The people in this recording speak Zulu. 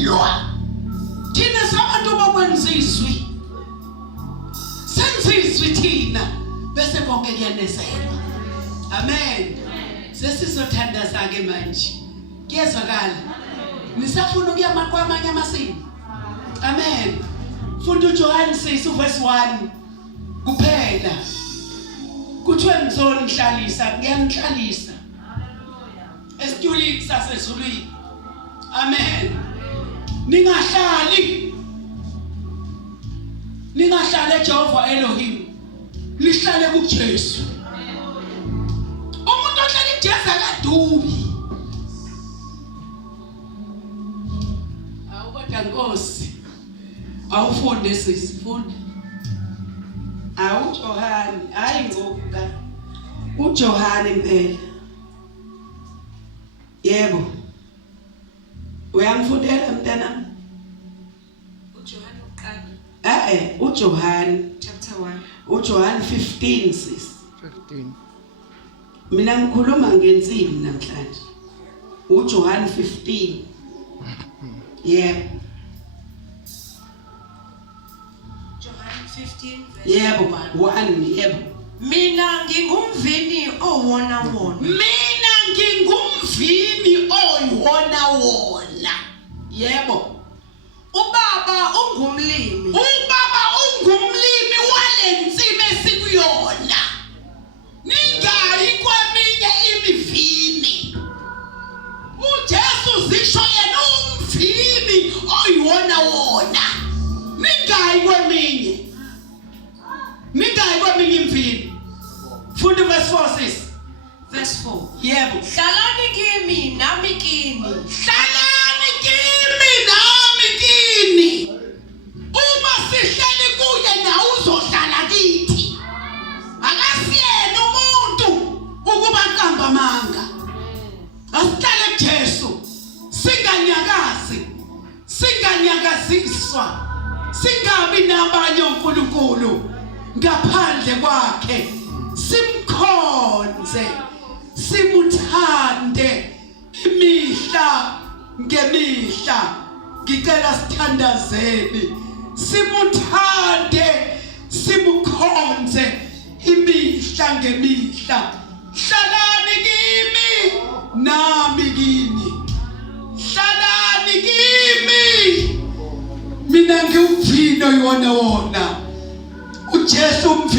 kuvunyelwa thina sabantu bokwenzizwi senzizwi thina bese konke kuyanezelwa. Amen. Sesizothandaza ke manje. Kuyezwakala. Nisafuna ukuya kwamanye amasiko. Amen. Funda uJohn 6 verse 1 kuphela. Kuthiwe ngizonihlalisa, ngiyanihlalisa. Esitulini sasezulwini. Amen. Ningahlali Jehova Elohim. Lihlale kuJesu. Umuntu ohlala iJesu akadubi. Awukodwa Nkosi. Awufunde sisifunda. UJohani, hayi ngokuka. UJohani impela. Yebo. Uyangifundela mntana? uJohani uqala. uJohani Chapter 1. uJohani 15 sis. 15. Mina ngikhuluma ngensini namhlanje. uJohani 15. Yebo. John 15 verse Yebo 1. 1 yebo. Mina ngingumvini owona wona. Mina ngingumvini oyiwona wona. Yebo. Ubaba ungumlimi. Ubaba ungumlimi walensimi esikuyona. Ningayi kweminye imivini. uJesu zisho yena umvini oyiwona wona. Ningayi kweminye. Ningayi kweminye imvini. Funda verse 4 sis. Verse 4. Yebo. Hlalani kimi nami kini. Hlalani kimi nami kini. Uma sihleli kuye nawe uzohlala kithi. Akasiyena umuntu ukuba qamba amanga. Asihlale kuJesu. Singanyakaziswa. Singabi nabanye uNkulunkulu ngaphandle kwakhe. Simkhonze. Simuthande imihla ngemihla. Ngicela sithandazeni. Simuthande, simukhonze imihla ngemihla. Hlalani kimi nami kini. Hlalani kimi. Mina ngumvino yona. uJesu umvino.